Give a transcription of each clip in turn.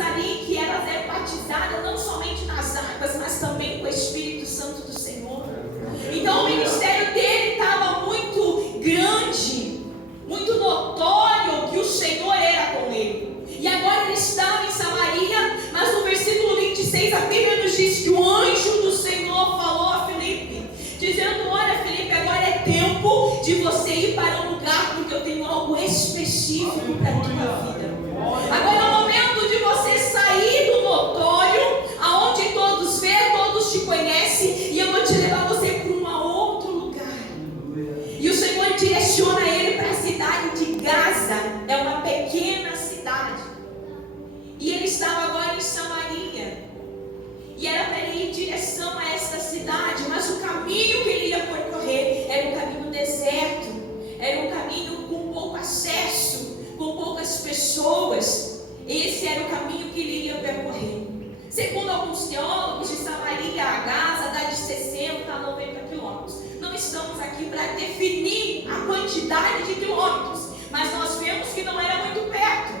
ali que elas eram batizadas não somente nas águas, mas também com o Espírito Santo do Senhor. Então o ministério dele estava muito grande, muito notório que o Senhor era com ele. E agora ele estava em Samaria, mas no versículo 26 a Bíblia nos diz que o anjo do Senhor falou a Filipe, dizendo: olha, Filipe, agora é tempo de você ir para um lugar, porque eu tenho algo específico para a tua vida. Agora é o momento de você sair do notório, aonde todos vê, todos te conhecem, e eu vou te levar você para um outro lugar. E o Senhor direciona ele para a cidade de Gaza, é uma pequena cidade. E ele estava agora em Samaria, e era para ele ir em direção a esta cidade, mas o caminho que ele ia percorrer era um caminho deserto, era um caminho com pouco acesso, com poucas pessoas. Esse era o caminho que ele ia percorrer. Segundo alguns teólogos, de Samaria a Gaza dá de 60 a 90 quilômetros. Não estamos aqui para definir a quantidade de quilômetros, mas nós vemos que não era muito perto,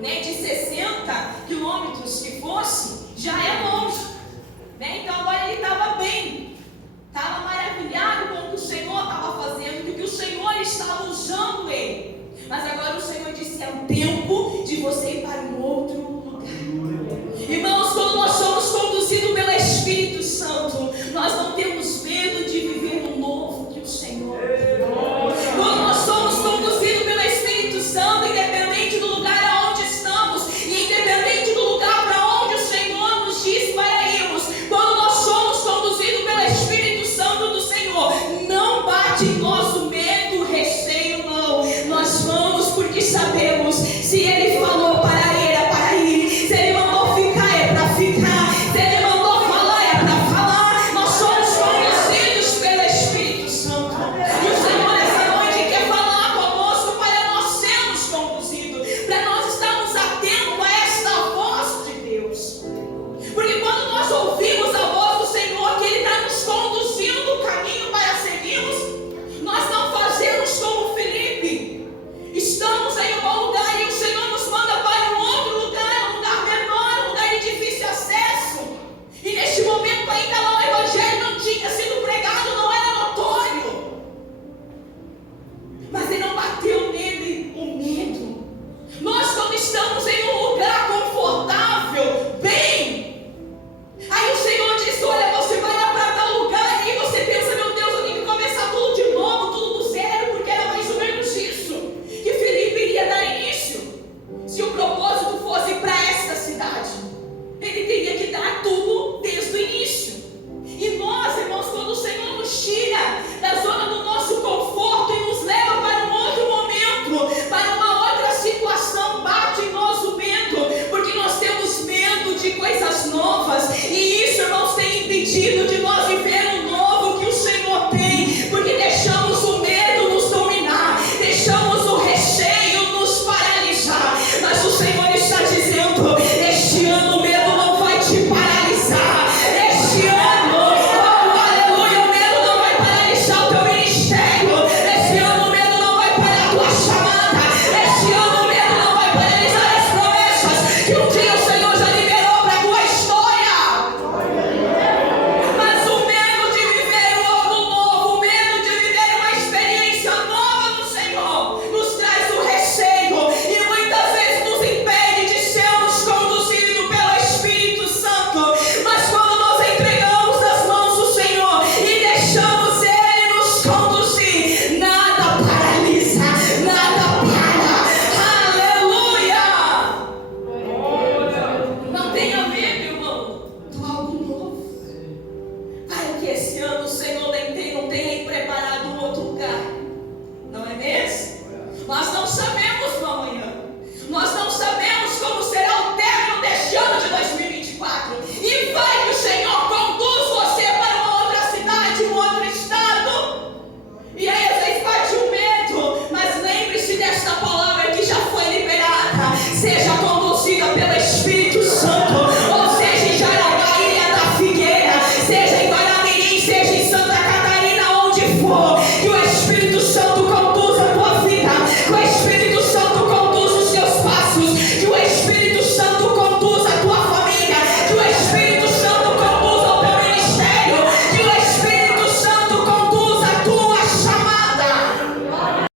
né? De 60 quilômetros que fosse, já é longe, né? Então agora ele estava bem, estava maravilhado com o que o Senhor estava fazendo, com o que o Senhor estava usando ele. Mas agora o Senhor disse: é o tempo de você ir